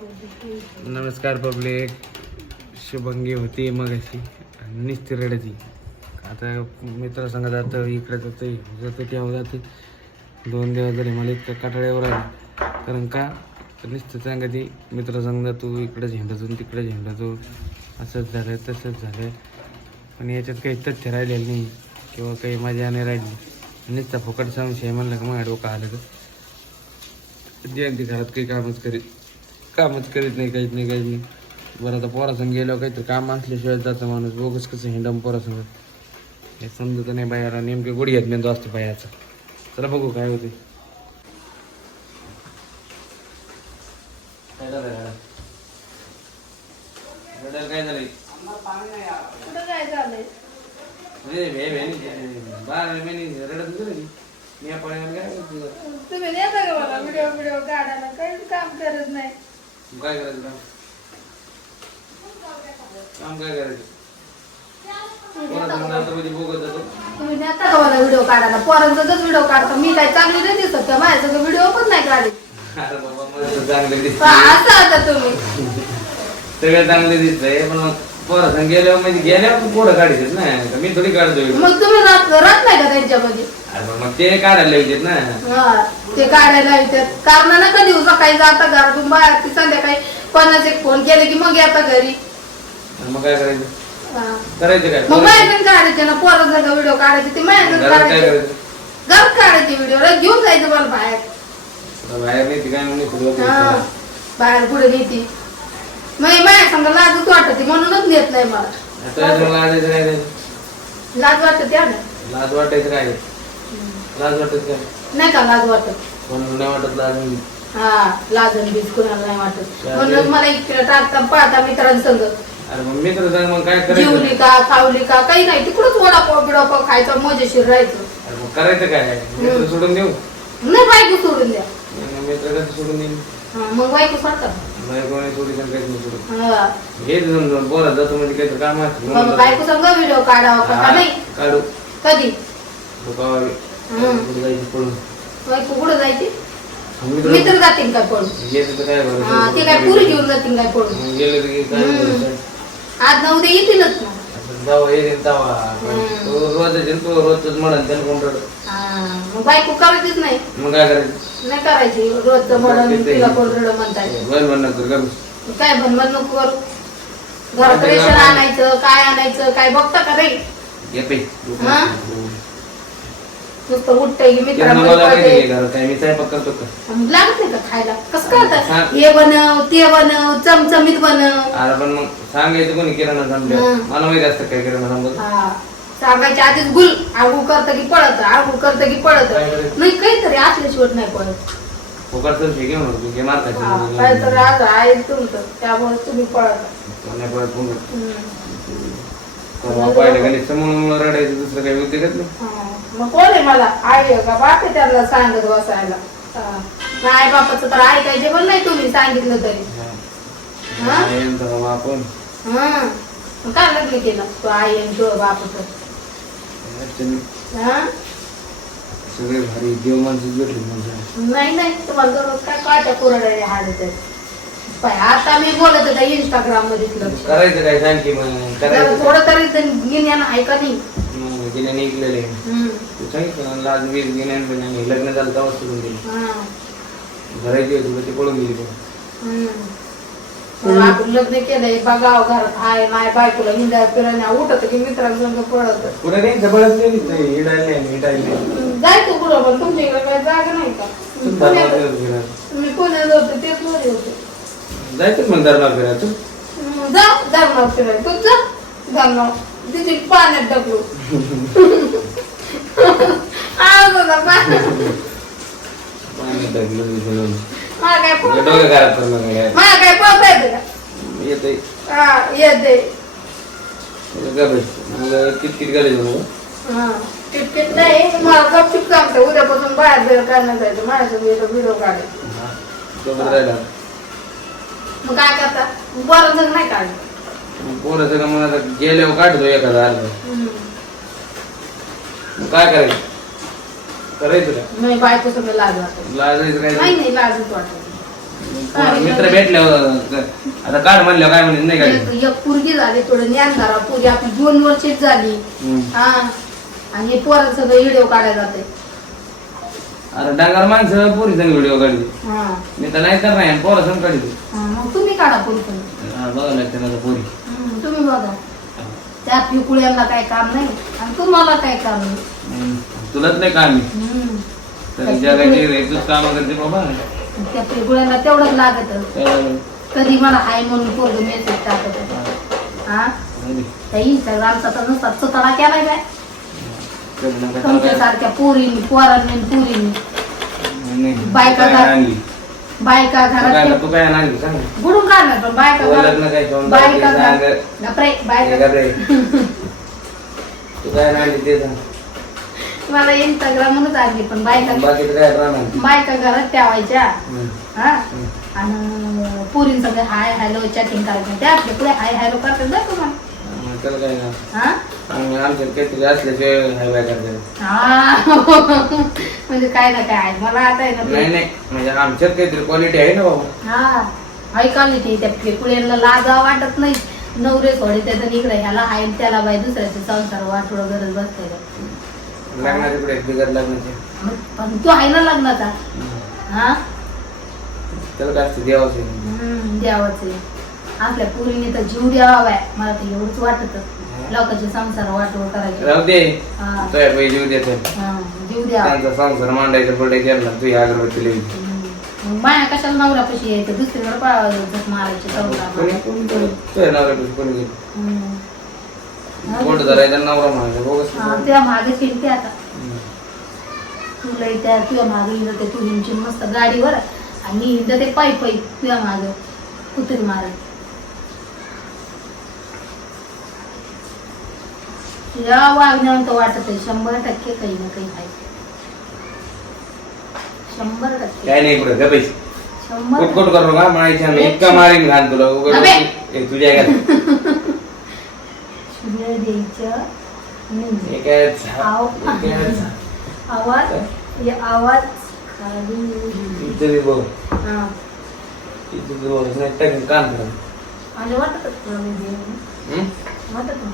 नमस्कार पब्लिक. शुभंगी होती मग अशी निस्ती रडती. आता मित्र संग जातं इकडे जातं जातं तेव्हा जाते दोन दिवस झाले मला इतकं काटाळ्यावर आलं. कारण का? तर नुसतं सांगायची मित्र संग तू इकडे झेंडतो तिकडे झेंडतो असंच झालं तसंच झालं. पण याच्यात काही तथ्य राहिलेलं नाही किंवा काही मजा नाही राहिली. नुसता फुकट संशय म्हणलं का मग डोकं आलं तर जयंती घरात काही कामच करीत. कामच करीत नाही काहीच नाही काहीच नाही. बरं आता पोरासंग गेल्यावर काहीतरी काम असल्याशिवाय जातं माणूस. बोगस कसं हिंडम पोरासंग? हे समजत नाही बायाला नेमके गुडघ्यात मेंदू असतो बायाचा चला बघू काय होते. काय झालं काय झालंय? कुठं काय झालंय? बारा महिने रडत ती. मी पाण्यावर काय? तुम्ही नेता का मला? व्हिडिओ व्हिडिओ काढायला काहीच काम करत नाही. काय करायचं काम? काम काय करायचं? म्हणजे बघत जातो. तुम्ही नेता का मला व्हिडिओ काढायला? व्हिडिओ काढतो. मी काय चांगली नाही दिसत का? माझ्यासंग व्हिडिओ पण नाही काढत. अरे बाबा मला चांगलं. असं आता तुम्ही. सगळं चांगलं दिसतंय पण मग पोरासंग गेल्यावर म्हणजे गेल्यावर तू पोरं काढायचेत ना? मी थोडी काढतोय मग तुम्ही राहत नाही का त्यांच्यामध्ये? अरे पण मग ते काढायला येतात ना. हा ते काढायला येतात कारण ना कधी सकाळी जाता घरातून बाहेर ती संध्याकाळी कोणाचे फोन केले की मग येता घरी. आणि मग काय करायचं? हा. करायचं काय? मग माझ्याकडे काढायचे ना पोरं जर व्हिडिओ काढायचे ते माझ्याकडे घरात काय काढायचे करायचं? घरात काढायचे व्हिडिओ घेऊन जायचं मला बाहेर? आता बाहेर नाही ती काय म्हणे तुला हा, बाहेर पुढे नेती मग माझ्या संग लाजच वाटते म्हणूनच नेत नाही मला. आता तुला लाजायचं काय. लाज वाटते लाज वाटायचं काय? लाज वाटत काय? नाही का लाज वाटत? पण नाही वाटत लाज म्हणजे. हा लाजन बीज कुणाला नाही वाटत. म्हणूनच मला इकडे टाकता पाहता मित्रांसंग. अरे मग मी तर सांग मग काय करायचं? जेवली का खावली का? काही नाही तिकडच वडापाव बिडापाव खायचं मजेशीर राहायचं. अरे मग करायचं काय? मित्र सोडून देऊ? नाही बायको सोडून द्या. मग मित्र कसं सोडून देईन? हा, मग बायको सोडतात. नाही कोणी सोडी पण काहीच नाही सोडून हा. बोला जातो म्हणजे काहीतरी काम मग म्हणून बायको संग व्हिडिओ काढावा का? हा, नाही. काढू. कधी. कुठे जायचं? मित्र मित्र जातील काय पळून. तर ते काय पुरी घेऊन जातील काय पळून. तर आज ना उद्या येतीलच ना. जावं येईल जावा. रोज तो रोजच म्हणत त्याला कोण बायको करायचीच नाही. मग काय करायचं? नाही करायची. रोजचं म्हणून तिला कोण रड म्हणताय. तर करू काय बनवत नको करू. घरात रेशन आणायचं काय आणायचं काय बघता का नाही येते? नुसतं उठतंय की लागत नाही खायला? कसं हा. करतात? हे बनव ते बनव चमचमीत बनव. अरे पण मग सांगायचं कोणी किराणा हम्म. मला माहिती असतं काय किराणा हा. सांगायच्या आधीच गुल आगू करतं की पळत आगू करतं की पळत. काय करायचं? नाही काहीतरी असल्याशिवाय नाही पळत. फुकटचं हे घेऊन होतो घे हा, मारता काहीतरी आज आहे तुमचं त्यामुळे तुम्ही पळत. नाही पळत मग हम्म. पाहिलं रडायचं दुसरं काही हा. मग कोण आहे मला? आई आहे का? बाप आहे त्याला सांगत बसायला. हा. बापाचं तर ऐकायचे पण नाही तुम्ही सांगितलं तरी. हा? आपण. हा. मग काय लग्न केलं? तो आई आणि तो बापाचं. हा? सगळे भारी देव माणसं भेटली म्हणजे नाही नाही. तुम्हाला दररोज काय काट्या कुरड्या हाडत आहेत. पाय. आता मी बोलत होता इंस्टाग्राममध्ये लक्ष करायचं काय सांग की मग जरा करायचं थोडं तरी ज्ञान आहे का नाही तिने निघलेले. हम्म. तू सांगितलं ना लाज वीज घेण्यान पण नाही लग्न झालं तेव्हा सोडून गेली हा. घराची होती पण ती पळून गेली पण. हम्म. मग आपण लग्न केलंय बघाव घरात हाय नाही बायकोला हिंडा फिरायला उठत की मित्रांसंग पळत. नाही हिडायला नाही हिडायला नाही जायचं कुठं पण तुमच्या इकडे काही जागा नाही का? पुण्यात. तुम्ही पुण्यात होते तेच मध्ये होते. जायचं मग धर्मावर फिरायचं जा फिरायला तू जा. तिथे पाण्यात टाकलो आवाज होता पाण्यात. पाणी टाकलं विसरून. मला काय डोकं पळता खराब करणं काय मला काय पळता येतं का हा येते मग हा नाही. मला गपचिप सांगते. उद्यापासून बाहेर काढण्यात जायचं. माझ्यासोबत व्हिडिओ काढायचा. सोबत राहिला. मग काय करता? बरं जग नाही काढलं. पोरं सगळं मग आता गेल्यावर काढतो एखादा हम्म. मग काय करायचं? करायचं का? नाही बायको सगळं लाज वाटत. लाजायचं काय? नाही नाही लाजच वाटत. मित्र भेटल्यावर आता काढ म्हणल्यावर काय म्हणले? नाही एक काढ एक पुरगी झाली थोडं ज्ञान धरा. पुरी आपली दोन वर्षीच झाली. हा. आणि हे पोराचं सगळं व्हिडिओ काढायला जाते. अरे डांगर माणसं पोरी संग व्हिडिओ काढली. हा. मी तर नाही करणार आहे पोरा संग काढली. हा, मग तुम्ही काढा पुरी पण बघा लागते माझं पोरी. हम्म, तुम्ही बघा. त्या पिकुळ्यांना काय काम नाही आणि तुम्हाला काय काम नाही. हम्म. तुलाच नाही काम आहे. हम्म. तर जगाची एकच काम करते बाबा. त्या पिकुळ्यांना तेवढंच लागत. कधी मला हाय म्हणून पोरग मेसेज टाकत हा. त्या इंस्टाग्रामचा तर नुसता चुताडा केलाय काय तुमच्यासारख्या पोरींनी पोरांनी आणि पोरींनी. बायका काय आणली. बायका तू घरात काय- तू काय आणली सांग. बुडून काढणार पण बायका घरात- काय बायका. घरात- गप्रे, काय बायका करते? तू काय आणली ते सांग. मला आणली पण बायका बाकीचं काय राहणार बायका घरात ठेवायच्या. हम्म. हा? आणि पुरीन सगळे हाय हॅलो चॅटिंग करायचं. त्या आपले पुढे हाय हॅलो करतात तुम्हाला. मग त्याला काय ना? हा? आम्ही आमच्यात काहीतरी असल्याशिवाय हाय बाय करते हा. म्हणजे काय ना काय आहे मला आता आहे नाही ना नाही म्हणजे आमच्यात काहीतरी क्वालिटी आहे ना बाबा हा. ऐकाली ती त्या फेकुळ्यांना लाजा वाटत नाही. नवरे सोडे त्याचं इकडे ह्याला हाय आणि त्याला बाई दुसऱ्याचे संसार वाटोळं गरज बसते बिगड लग्नाचे पण तू आहे ना लग्नाचा. हा? त्याला काय असतं देवाचं. हम्म, आहे आपल्या पुरीने तर जीव द्यावा बाय मला तर एवढंच वाटत. लोकांचे संसार वाटोळ करायचे. राहू दे. हा. तो या पैसे देतो हा, जीव द्यावा त्यांचा संसार मांडायचा केला तू या अगरबत्ती लिहिली हम्म. मग माया कशाला नवऱ्यापाशी यायचं? दुसरीकडे पळा झक मारायचे संसार कोणी कोणी कोणी तो आहे नवऱ्यापाशी कोणी गेली? हम्म. कोण धरायचा नवरा म्हणायचा बोगस हा, त्या मागे फिरते आता. तुला त्या तुझ्या मागे हिंडते तू. हिंडची मस्त गाडीवर आणि हिंडते पायी पायी तुझ्या मागे. कुत्री मारत तुझ्या वागण्यावर तर वाटत आहे शंभर टक्के काही ना काही आहे शंभर टक्के काय नाही पुढे पैसे शंभर कुट कुट करू का म्हणायच्या इतका मारीन घाल तुला उगाच अबे! हे तुझ्या घरात. सूर्य द्यायचं नाही. हे काय झा- आव. हे काय झा- आवाज हे आवाज खाली इथे बी बघ हा इथे बी बघ नाही टाकीन कान कर वाटत तुला हम्म? वाटत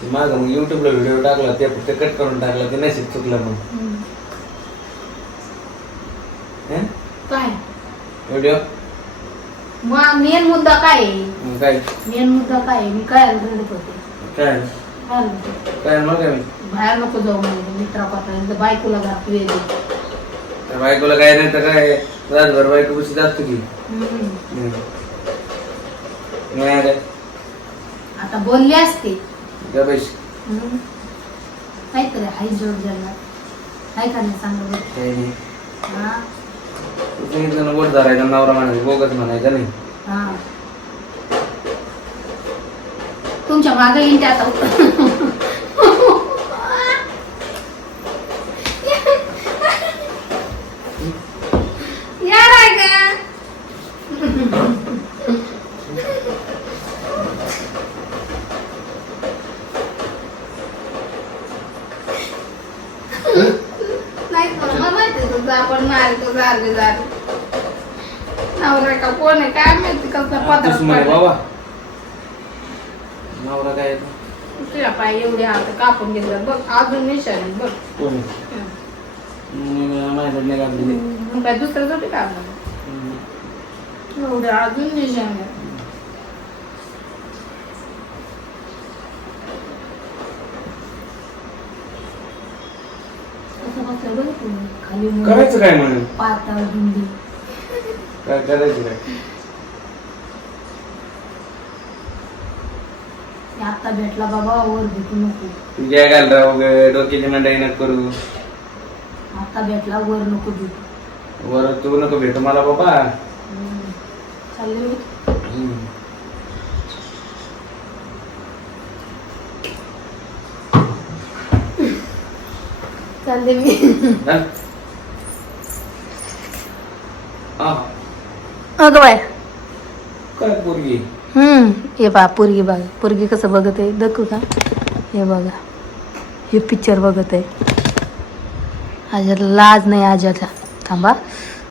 ते मागं मग युट्यूबला व्हिडिओ टाकला ते फक्त कट करून टाकला ते नशीब चुकलं मग. हम्म. हं? काय? व्हिडिओ मेन मुद्दा काय आहे? मग काय? मेन मुद्दा काय आहे? मी काय रडत होते? काय? काय रडत होते? काय मग काय? बाहेर नको जाऊ म्हणजे मित्रा पात्रांनी बायकोला घातू येते त्या बायकोला काय नाही तर काय? रातभर बायको कशी जास्त की. हम्म. नाही काय आता बोलले असते. का पैसे हम्म. काहीतरी हाय जोड झाला काय का नाही सांगा बरं. काही नाही हा तू सांगितलं ना बोट धरायचा नवरा म्हणायचा बोगस म्हणायचा नाही हा तुमच्या मागे येईन ते आता यार आहे का नाही मला माहिती आहे तुझं आपण झाले नवरा का कोण आहे काय माहिती कसं पदरात पडलं. बाबा नवरा काय आहे तो? तुझ्या पाय एवढे हात कापून घेतलं बघ अजून निशाणी बघ कोण आहे? मी- माझ्याकडे नाही कापलेली. मग काय दुसरं थोडी काढणार हम्म. एवढे अजून निशाणी कसं बसलं बघ मुलं, करायचं काय म्हणून पाताळ गुंडी काय करायचं काय आता भेटला बाबा वर भेटू नको तुझ्या घाल ग, डोक्याची मंडळी नको करू आता भेटला वर नको भेटू वर तू नको भेटू मला बाबा हम्म. चालले मी. हम्म. चालले मी हा? अगं बाय काय पोरगी? हम्म हे बा पोरगी बघा. पोरगी कसं बघत आहे दाखवू का? हे बघा. हे पिक्चर बघत आहे. आज्याला लाज नाही आज्याला थांबा.